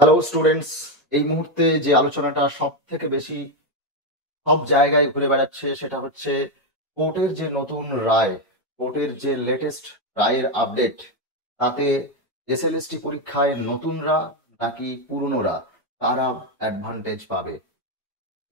Hello students, এই মুহূর্তে যে আলোচনাটা সব থেকে বেশি সব জায়গায় ঘুরে বেড়াচ্ছে সেটা হচ্ছে কোর্টের যে নতুন রায়, কোর্টের যে লেটেস্ট রায়ের আপডেট। তাতে এসএলএসটি পরীক্ষায় নতুনরা নাকি পুরনোরা তারা অ্যাডভান্টেজ পাবে।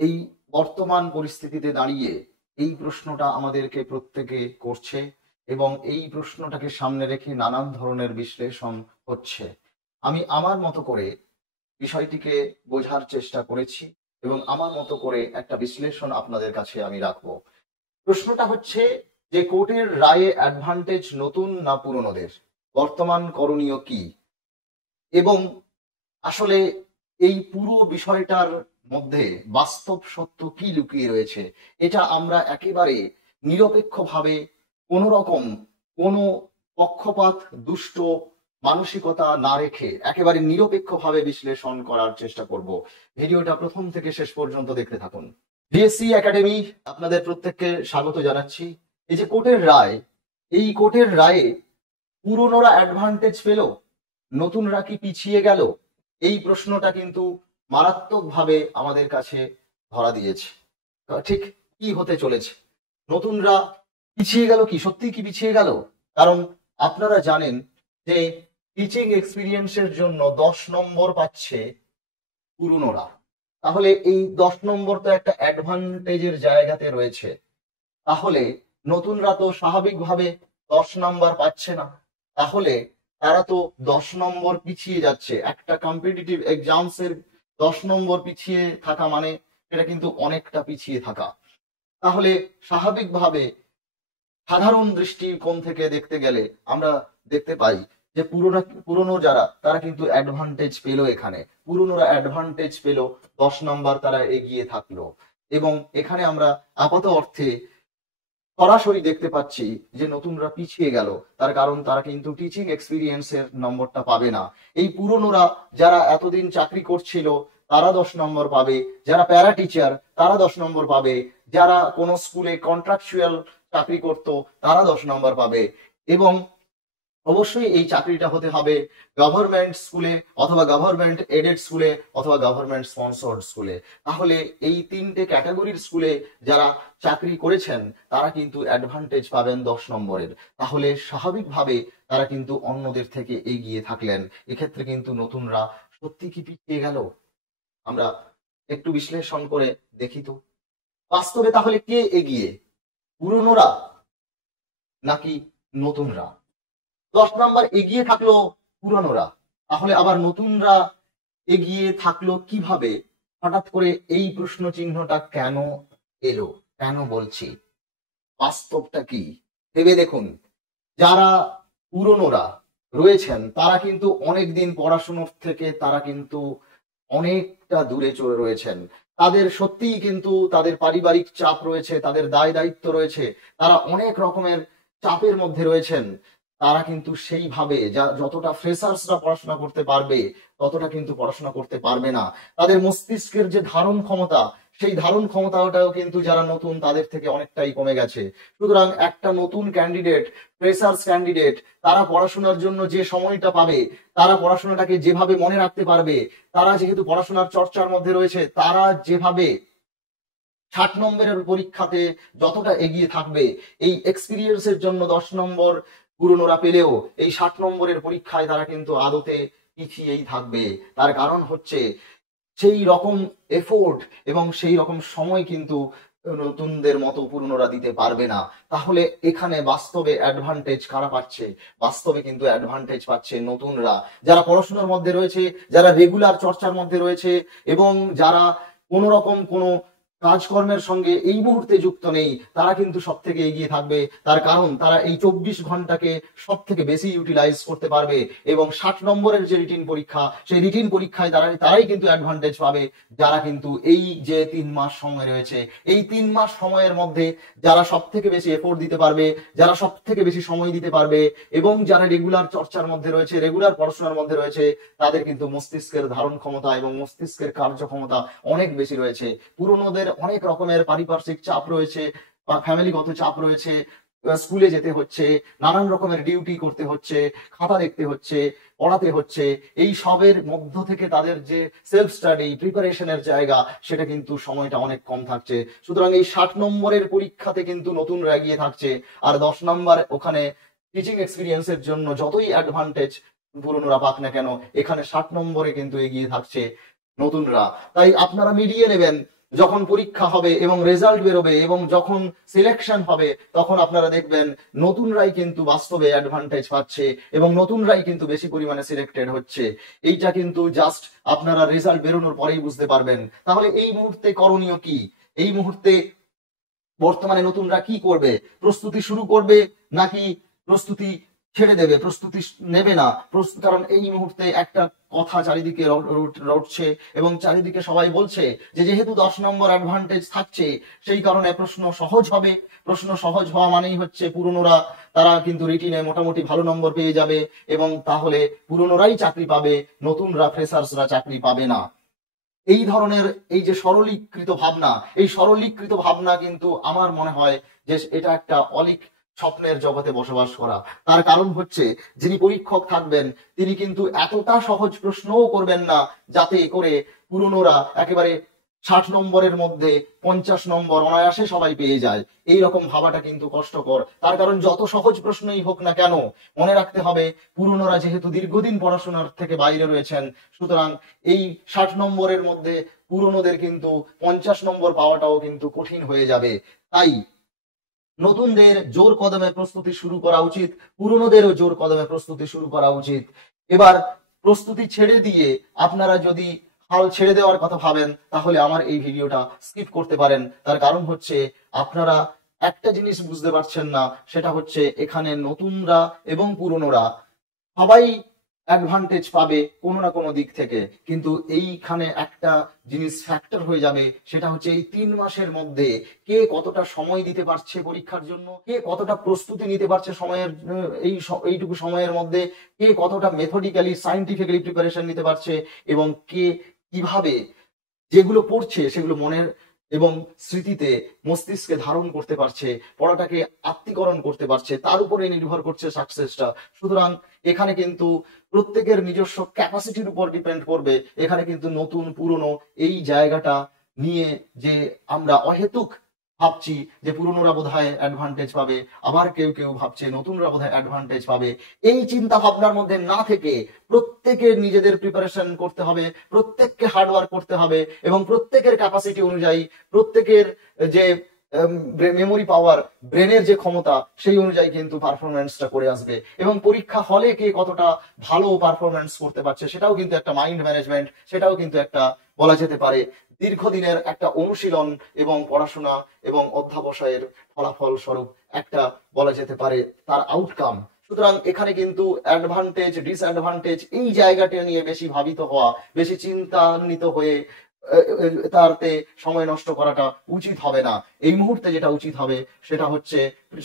এই বর্তমান পরিস্থিতিতে দাঁড়িয়ে এই প্রশ্নটা আমাদেরকে প্রত্যেকে করছে এবং এই প্রশ্নটাকে সামনে রেখে নানান ধরনের বিশ্লেষণ হচ্ছে। আমি আমার মতো করে বিষয়টিকে বোঝার চেষ্টা করেছি এবং আমার মতো করে একটা বিশ্লেষণ আপনাদের কাছে আমি রাখবো। প্রশ্নটা হচ্ছে যে কোর্টের রায়ে অ্যাডভান্টেজ নতুন না পুরনোদের, বর্তমান করণীয় কি, এবং আসলে এই পুরো বিষয়টার মধ্যে বাস্তব সত্য কি লুকিয়ে রয়েছে, এটা আমরা একেবারে নিরপেক্ষভাবে কোনো রকম কোনো পক্ষপাত দুষ্ট মানসিকতা না রেখে একেবারে নিরপেক্ষভাবে বিশ্লেষণ করার চেষ্টা করব। ভিডিওটা প্রথম থেকে শেষ পর্যন্ত দেখতে থাকুন। বিএসসি একাডেমি আপনাদের প্রত্যেককে স্বাগত জানাচ্ছি। এই যে কোর্টের রায়, এই কোর্টের রায়ে পুরনোরা অ্যাডভান্টেজ পেল, নতুনরা কি পিছিয়ে গেল, এই প্রশ্নটা কিন্তু মারাত্মকভাবে আমাদের কাছে ধরা দিয়েছে। ঠিক কি হতে চলেছে? নতুনরা পিছিয়ে গেল কি, সত্যি কি পিছিয়ে গেল? কারণ আপনারা জানেন যে টিচিং এক্সপিরিয়েন্সের জন্য 10 নম্বর পাচ্ছে পুরনোরা। তাহলে এই 10 নম্বর তো একটা অ্যাডভান্টেজের জায়গাতে রয়েছে। তাহলে নতুনরা তো স্বাভাবিকভাবে 10 নম্বর পাচ্ছে না। তাহলে তারা তো 10 নম্বর পিছিয়ে যাচ্ছে। একটা কম্পিটিটিভ এক্সামস এর 10 নম্বর পিছিয়ে থাকা মানে এটা কিন্তু অনেকটা পিছিয়ে থাকা। তাহলে স্বাভাবিকভাবে সাধারণ দৃষ্টিকোণ থেকে দেখতে গেলে আমরা দেখতে পাই যে পুরনো যারা তারা কিন্তু অ্যাডভান্টেজ পেলো, এখানে পুরনোরা অ্যাডভান্টেজ পেলো, 10 নম্বর তারা এগিয়ে থাকলো। এবং এখানে আমরা আপাত অর্থে সরাসরি দেখতে পাচ্ছি যে নতুনরা পিছিয়ে গেল, তার কারণ তারা কিন্তু টিচিং এক্সপিরিয়েন্সের নম্বরটা পাবে না। এই পুরনোরা যারা এতদিন চাকরি করছিল তারা 10 নম্বর পাবে, যারা প্যারা টিচার তারা 10 নম্বর পাবে, যারা কোনো স্কুলে কন্ট্রাকচুয়াল চাকরি করত তারা 10 নম্বর পাবে। এবং অবশ্যই এই চাকরিটা হতে হবে গভর্নমেন্ট স্কুলে অথবা গভর্নমেন্ট এডেড স্কুলে অথবা গভর্নমেন্ট স্পন্সর্ড স্কুলে। তাহলে এই তিনটে ক্যাটাগরির স্কুলে যারা চাকরি করেছেন তারা কিন্তু অ্যাডভান্টেজ পাবেন 10 নম্বরের। তাহলে স্বাভাবিকভাবে তারা কিন্তু অন্যদের থেকে এগিয়ে থাকলেন। এক্ষেত্রে কিন্তু নতুনরা সত্যি কি পিছিয়ে গেল? আমরা একটু বিশ্লেষণ করে দেখি তো বাস্তবে তাহলে কে এগিয়ে, পুরনোরা নাকি নতুনরা? 10 নম্বর এগিয়ে থাকলো পুরানোরা, তাহলে আবার নতুনরা এগিয়ে থাকলো কিভাবে? হঠাৎ করে এই প্রশ্ন চিহ্নটা কেন এলো? কেন বলছি, বাস্তবটা কি ভেবে দেখুন। যারা পুরনোরা রয়েছেন তারা কিন্তু অনেক দিন পড়াশোনার থেকে তারা কিন্তু অনেকটা দূরে চলে রয়েছেন। তাদের সত্যিই কিন্তু তাদের পারিবারিক চাপ রয়েছে, তাদের দায় দায়িত্ব রয়েছে, তারা অনেক রকমের চাপের মধ্যে রয়েছেন। তারা কিন্তু সেইভাবে যতটা ফ্রেশার্সরা পড়াশোনা করতে পারবে ততটা কিন্তু পড়াশোনা করতে পারবে না। তাদের মস্তিষ্কের যে ধারণ ক্ষমতা, সেই ধারণ ক্ষমতাটাও কিন্তু যারা নতুন তাদের থেকে অনেকটাই কমে গেছে। সুতরাং একটা নতুন ক্যান্ডিডেট, ফ্রেশার্স ক্যান্ডিডেট, তারা পড়াশোনার জন্য যে সময়টা পাবে, তারা পড়াশোনাটাকে যেভাবে মনে রাখতে পারবে, তারা যেহেতু পড়াশোনার চর্চার মধ্যে রয়েছে, তারা যেভাবে 60 নম্বরের পরীক্ষাতে যতটা এগিয়ে থাকবে, এই এক্সপিরিয়েন্সের জন্য 10 নম্বর পুরনোরা পেলেও এই 60 নম্বরের পরীক্ষায় তারা কিন্তু আদতে পিছিয়েই থাকবে। তার কারণ হচ্ছে সেই রকম এফোর্ট এবং সেই রকম সময় কিন্তু নতুনদের মতো পুরনোরা দিতে পারবে না। তাহলে এখানে বাস্তবে অ্যাডভান্টেজ কারা পাচ্ছে? বাস্তবে কিন্তু অ্যাডভান্টেজ পাচ্ছে নতুনরা, যারা পড়াশোনার মধ্যে রয়েছে, যারা রেগুলার চর্চার মধ্যে রয়েছে এবং যারা কোনো রকম কোনো কাজকর্মের সঙ্গে এই মুহূর্তে যুক্ত নেই। তারা কিন্তু সব থেকে এগিয়ে থাকবে, তার কারণ তারা এই 24 ঘন্টাকে সব থেকে বেশি ইউটিলাইজ করতে পারবে। এবং 60 নম্বরের যে রিটিন পরীক্ষা, সেই রিটিন পরীক্ষায় তারাই কিন্তু অ্যাডভান্টেজ পাবে, যারা কিন্তু এই যে 3 মাস সময় রয়েছে, এই 3 মাস সময়ের মধ্যে যারা সব থেকে বেশি এফোর্ট দিতে পারবে, যারা সব থেকে বেশি সময় দিতে পারবে এবং যারা রেগুলার চর্চার মধ্যে রয়েছে, রেগুলার পড়াশোনার মধ্যে রয়েছে, তাদের কিন্তু মস্তিষ্কের ধারণ ক্ষমতা এবং মস্তিষ্কের কার্যক্ষমতা অনেক বেশি রয়েছে। পুরনোদের অনেক রকমের পারিপার্শ্বিক চাপ রয়েছে বা ফ্যামিলিগত চাপ রয়েছে, স্কুলে যেতে হচ্ছে, নানান রকমের ডিউটি করতে হচ্ছে, খাতা দেখতে হচ্ছে, পড়াতে হচ্ছে, এই সবের মধ্য থেকে তাদের যে সেলফ স্টাডি প্রিপারেশনের জায়গা সেটা কিন্তু সময়টা অনেক কম থাকছে। সুতরাং এই 60 নম্বরের পরীক্ষাতে কিন্তু নতুনরা এগিয়ে থাকছে, আর 10 নম্বর ওখানে টিচিং এক্সপিরিয়েন্সের জন্য যতই অ্যাডভান্টেজ পুরনোরা পাক না কেন, এখানে 60 নম্বরে কিন্তু এগিয়ে থাকছে নতুনরা। তাই আপনারা মিলিয়ে নেবেন, যখন পরীক্ষা হবে এবং রেজাল্ট বেরোবে এবং যখন সিলেকশন হবে, তখন আপনারা দেখবেন নতুনরাই কিন্তু বাস্তবে অ্যাডভান্টেজ পাচ্ছে এবং নতুনরাই কিন্তু বেশি পরিমাণে সিলেক্টেড হচ্ছে। এইটা কিন্তু জাস্ট আপনারা রেজাল্ট বেরোনোর পরেই বুঝতে পারবেন। তাহলে এই মুহূর্তে করণীয় কি? এই মুহূর্তে বর্তমানে নতুনরা কি করবে? প্রস্তুতি শুরু করবে নাকি প্রস্তুতি ছেড়ে দেবে, প্রস্তুতি নেবে না? কারণ এই মুহূর্তে একটা কথা চারিদিকে রটছে এবং চারিদিকে সবাই বলছে যে যেহেতু 10 নম্বর অ্যাডভান্টেজ থাকছে, সেই কারণে প্রশ্ন সহজ হবে। প্রশ্ন সহজ হওয়া মানেই হচ্ছে পুরনোরা তারা কিন্তু রিটিনে মোটামুটি ভালো নম্বর পেয়ে যাবে এবং তাহলে পুরনোরাই চাকরি পাবে, নতুনরা ফ্রেশার্সরা চাকরি পাবে না। এই ধরনের এই যে সরলীকৃত ভাবনা, এই সরলীকৃত ভাবনা কিন্তু আমার মনে হয় যে এটা একটা অলীক স্বপ্নের জগতে বসবাস করা। তার কারণ হচ্ছে যিনি পরীক্ষক থাকবেন তিনি কিন্তু এতটা সহজ প্রশ্নও করবেন না যাতে করে পুরনোরা একেবারে 60 নম্বরের মধ্যে 50 নম্বর অনায়াসে সবাই পেয়ে যায়। এই রকম ভাবাটা কিন্তু কষ্টকর। তার কারণ যত সহজ প্রশ্নই হোক না কেন, মনে রাখতে হবে পুরনোরা যেহেতু দীর্ঘদিন পড়াশোনার থেকে বাইরে রয়েছেন, সুতরাং এই 60 নম্বরের মধ্যে পুরনোদের কিন্তু 50 নম্বর পাওয়াটাও কিন্তু কঠিন হয়ে যাবে। তাই নতুনদের জোর কদমে প্রস্তুতি শুরু করা উচিত, পুরনোদেরও জোর কদমে প্রস্তুতি শুরু করা উচিত। এবার প্রস্তুতি ছেড়ে দিয়ে আপনারা যদি হাল ছেড়ে দেওয়ার কথা ভাবেন, তাহলে আমার এই ভিডিওটা স্কিপ করতে পারেন। তার কারণ হচ্ছে আপনারা একটা জিনিস বুঝতে পারছেন না, সেটা হচ্ছে এখানে নতুনরা এবং পুরনোরা সবাই অ্যাডভান্টেজ পাবে কোনো না কোনো দিক থেকে, কিন্তু এইখানে একটা জিনিস ফ্যাক্টর হয়ে যাবে, সেটা হচ্ছে এই 3 মাসের মধ্যে কে কতটা সময় দিতে পারছে পরীক্ষার জন্য, কে কতটা প্রস্তুতি নিতে পারছে সময়ের এইটুকু সময়ের মধ্যে, কে কতটা মেথডিক্যালি সাইন্টিফিক্যালি প্রিপারেশন নিতে পারছে এবং কে কিভাবে যেগুলো পড়ছে সেগুলো মনের এবং স্মৃতিতে মস্তিষ্কে ধারণ করতে পারছে, পড়াটাকে আত্মীকরণ করতে পারছে, তার উপরে নির্ভর করছে সাকসেসটা। সুতরাং এখানে কিন্তু প্রত্যেকের নিজস্ব ক্যাপাসিটির উপর ডিপেন্ড করবে। এখানে কিন্তু নতুন পুরনো এই জায়গাটা নিয়ে যে আমরা অহেতুক ভাবছি যে পুরনোরা বোধহয় অ্যাডভান্টেজ পাবে, আবার কেউ কেউ ভাবছে নতুনরা বোধহয় অ্যাডভান্টেজ পাবে, এই চিন্তা ভাবনার মধ্যে না থেকে প্রত্যেকের নিজেদের প্রিপারেশন করতে হবে, প্রত্যেককে হার্ডওয়ার্ক করতে হবে এবং প্রত্যেকের ক্যাপাসিটি অনুযায়ী, প্রত্যেকের যে মেমোরি পাওয়ার, ব্রেনের যে ক্ষমতা, সেই অনুযায়ী কিন্তু পারফরমেন্সটা করে আসবে এবং পরীক্ষা হলে কে কতটা ভালো পারফরমেন্স করতে পারছে সেটাও কিন্তু একটা মাইন্ড ম্যানেজমেন্ট, সেটাও কিন্তু একটা বলা যেতে পারে দীর্ঘদিনের একটা অনুশীলন এবং পড়াশোনা এবং অধ্যাবসায়ের ফলাফল স্বরূপ একটা বলা যেতে পারে তার আউটকাম। সুতরাং এখানে কিন্তু অ্যাডভান্টেজ ডিসঅ্যাডভান্টেজ এই জায়গাটা নিয়ে বেশি ভাবিত হওয়া, বেশি চিন্তান্বিত হয়ে তারতে সময় নষ্ট করাটা উচিত হবে না। এই মুহূর্তে যেটা উচিত হবে সেটা হচ্ছে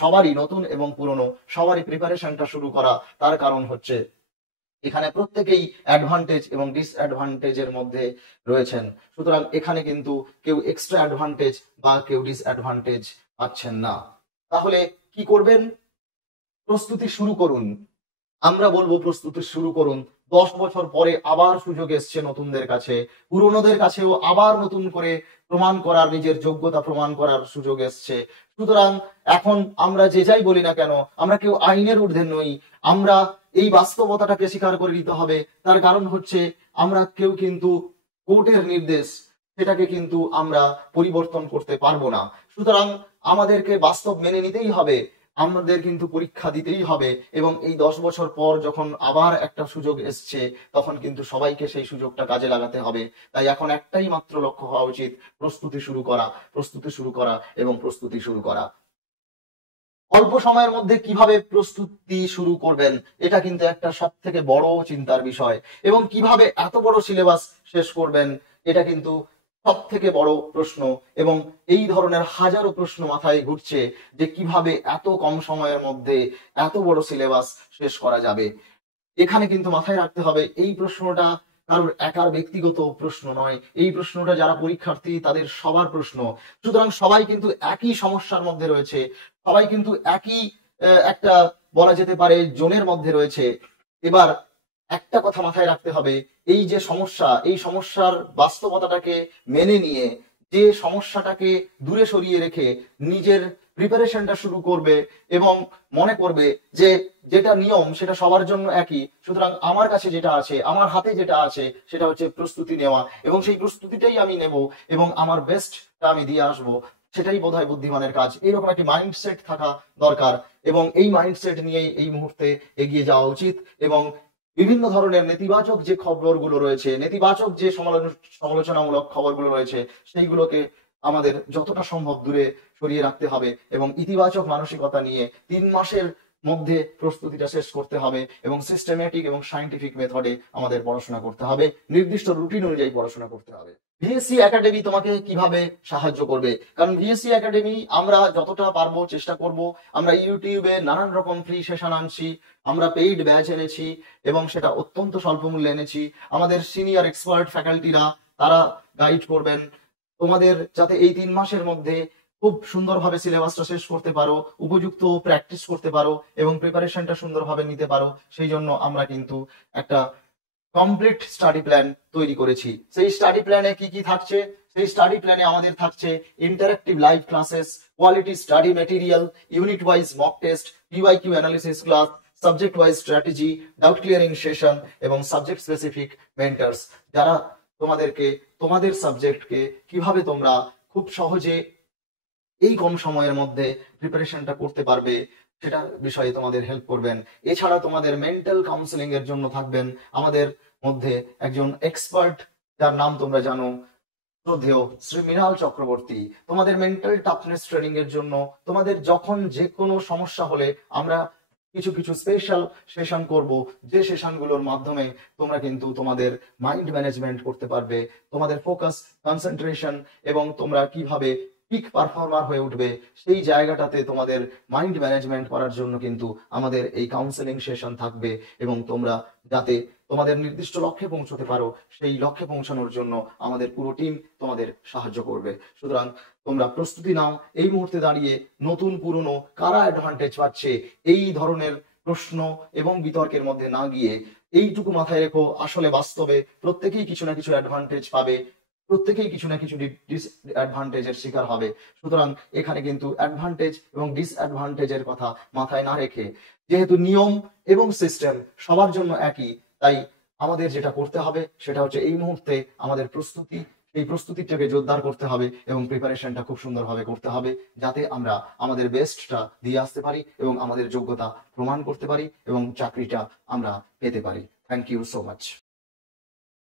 সবারই, নতুন এবং পুরনো সবারই প্রিপারেশনটা শুরু করা। তার কারণ হচ্ছে এখানে প্রত্যেকেই অ্যাডভান্টেজ এবং ডিসঅ্যাডভান্টেজের মধ্যে রয়েছেন। সুতরাং এখানে কিন্তু কেউ এক্সট্রা অ্যাডভান্টেজ বা কেউ ডিসঅ্যাডভান্টেজ পাচ্ছেন না। তাহলে কি করবেন? প্রস্তুতি শুরু করুন। আমরা বলবো প্রস্তুতি শুরু করুন। 10 বছর পরে আবার সুযোগ এসছে নতুনদের কাছে, পুরনোদের কাছেও আবার নতুন করে প্রমাণ করার, নিজের যোগ্যতা প্রমাণ করার সুযোগ এসছে। সুতরাং এখন আমরা যে যাই বলি না কেন, আমরা কেউ আইনের ঊর্ধ্বে নই। আমরা এই বাস্তবতাটাকে স্বীকার করে নিতে হবে। তার কারণ হচ্ছে আমরা কেউ কিন্তু কোর্টের নির্দেশ সেটাকে কিন্তু আমরা পরিবর্তন করতে পারবো না। সুতরাং আমাদেরকে বাস্তব মেনে নিতেই হবে, আমাদের কিন্তু পরীক্ষা দিতেই হবে এবং এই 10 বছর পর যখন আবার একটা সুযোগ এসছে তখন কিন্তু সবাইকে সেই সুযোগটা কাজে লাগাতে হবে। তাই এখন একটাই মাত্র লক্ষ্য হওয়া উচিত, প্রস্তুতি শুরু করা, প্রস্তুতি শুরু করা এবং প্রস্তুতি শুরু করা। অল্প সময়ের মধ্যে কিভাবে প্রস্তুতি শুরু করবেন এটা কিন্তু একটা সব থেকে বড় চিন্তার বিষয় এবং কিভাবে এত বড় সিলেবাস শেষ করবেন এটা কিন্তু সব থেকে বড় প্রশ্ন এবং এই ধরনের হাজারো প্রশ্ন মাথায় ঘুরছে যে কিভাবে এত কম সময়ের মধ্যে এত বড় সিলেবাস শেষ করা যাবে। এখানে কিন্তু মাথায় রাখতে হবে এই প্রশ্নটা কারোর একার ব্যক্তিগত প্রশ্ন নয়, এই প্রশ্নটা যারা পরীক্ষার্থী তাদের সবার প্রশ্ন। সুতরাং সবাই কিন্তু একই সমস্যার মধ্যে রয়েছে, সবাই কিন্তু একই একটা বলা যেতে পারে জোনের মধ্যে রয়েছে। এবার একটা কথা মাথায় রাখতে হবে, এই যে সমস্যা, এই সমস্যার বাস্তবতাটাকে মেনে নিয়ে যে সমস্যাটাকে দূরে সরিয়ে রেখে নিজের প্রিপারেশনটা শুরু করবে এবং মনে করবে যে যেটা নিয়ম সেটা সবার জন্য একই, সুতরাং আমার কাছে যেটা আছে, আমার হাতে যেটা আছে সেটা হচ্ছে প্রস্তুতি নেওয়া, এবং সেই প্রস্তুতিটাই আমি নেব এবং আমার বেস্টটা আমি দিয়ে আসবো, সেটাই বোধহয় বুদ্ধিমানের কাজ। এইরকম একটি মাইন্ডসেট থাকা দরকার এবং এই মাইন্ডসেট নিয়েই এই মুহূর্তে এগিয়ে যাওয়া উচিত। এবং বিভিন্ন ধরনের নেতিবাচক যে খবরগুলো রয়েছে, নেতিবাচক যে সমালোচনামূলক খবরগুলো রয়েছে, সেইগুলোকে আমাদের যতটা সম্ভব দূরে সরিয়ে রাখতে হবে এবং ইতিবাচক মানসিকতা নিয়ে 3 মাসের মধ্যে প্রস্তুতিটা শেষ করতে হবে এবং সিস্টেমেটিক এবং সায়েন্টিফিক মেথডে আমাদের পড়াশোনা করতে হবে, নির্দিষ্ট রুটিন অনুযায়ী পড়াশোনা করতে হবে। ভিএসসি একাডেমি তোমাকে কিভাবে সাহায্য করবে? কারণ ভিএসসি একাডেমি আমরা যতটা পারবো চেষ্টা করব, আমরা ইউটিউবে নানান রকম ফ্রি সেশন আনছি, আমরা পেইড ব্যাচ এনেছি এবং সেটা অত্যন্ত স্বল্প মূল্যে এনেছি। আমাদের সিনিয়র এক্সপার্ট ফ্যাকাল্টিরা তারা গাইড করবেন তোমাদের, যাতে এই 3 মাসের মধ্যে খুব সুন্দরভাবে সিলেবাসটা শেষ করতে পারো, উপযুক্ত প্র্যাকটিস করতে পারো এবং প্রিপারেশনটা সুন্দরভাবে নিতে পারো। সেই জন্য আমরা কিন্তু একটা কমপ্লিট স্টাডি প্ল্যান তৈরি করেছি। সেই স্টাডি প্ল্যানে কি কি থাকছে? সেই স্টাডি প্ল্যানে আমাদের থাকছে interactive live classes, quality study material, unit wise mock test, PYQ analysis class, subject wise strategy, doubt clearing session এবং সাবজেক্ট স্পেসিফিক মেন্টার্স, যারা তোমাদেরকে তোমাদের সাবজেক্টকে কিভাবে তোমরা খুব সহজে এই কম সময়ের মধ্যে প্রিপারেশনটা করতে পারবে সেটা বিষয়ে তোমাদের হেল্প করবেন। এছাড়া তোমাদের মেন্টাল কাউন্সেলিং এর জন্য থাকবেন আমাদের মধ্যে একজন এক্সপার্ট, যার নাম তোমরা জানো, শ্রদ্ধেয় শ্রী মৃণাল চক্রবর্তী। তোমাদের মেন্টাল টাফনেস ট্রেনিং এর জন্য, তোমাদের যখন যে কোনো সমস্যা হলে আমরা কিছু কিছু স্পেশাল সেশন করব, যে সেশনগুলোর মাধ্যমে তোমরা কিন্তু তোমাদের মাইন্ড ম্যানেজমেন্ট করতে পারবে, তোমাদের ফোকাস, কনসেন্ট্রেশন এবং তোমরা কিভাবে পিক পারফর্মার হয়ে উঠবে সেই জায়গাটাতে তোমাদের মাইন্ড ম্যানেজমেন্ট করার জন্য কিন্তু আমাদের এই কাউন্সেলিং সেশন থাকবে এবং তোমরা যাতে তোমাদের নির্দিষ্ট লক্ষ্যে পৌঁছতে পারো সেই লক্ষ্যে পৌঁছানোর জন্য আমাদের পুরো টিম তোমাদের সাহায্য করবে। সুতরাং তোমরা প্রস্তুতি নাও। এই মুহূর্তে দাঁড়িয়ে নতুন পুরনো কারা অ্যাডভান্টেজ পাচ্ছে এই ধরনের প্রশ্ন এবং বিতর্কের মধ্যে না গিয়ে এইটুকু মাথায় রেখো, আসলে বাস্তবে প্রত্যেকেই কিছু না কিছু অ্যাডভান্টেজ পাবে, প্রত্যেকেই কিছু না কিছু ডিসঅ্যাডভান্টেজের শিকার হবে। সুতরাং এখানে কিন্তু অ্যাডভান্টেজ এবং ডিসঅ্যাডভান্টেজের কথা মাথায় না রেখে, যেহেতু নিয়ম এবং সিস্টেম সবার জন্য একই, তাই আমাদের যেটা করতে হবে সেটা হচ্ছে এই মুহূর্তে আমাদের প্রস্তুতি, এই প্রস্তুতিটাকে জোরদার করতে হবে এবং প্রিপারেশনটা খুব সুন্দরভাবে করতে হবে, যাতে আমরা আমাদের বেস্টটা দিয়ে আসতে পারি এবং আমাদের যোগ্যতা প্রমাণ করতে পারি এবং চাকরিটা আমরা পেতে পারি। Thank you so much.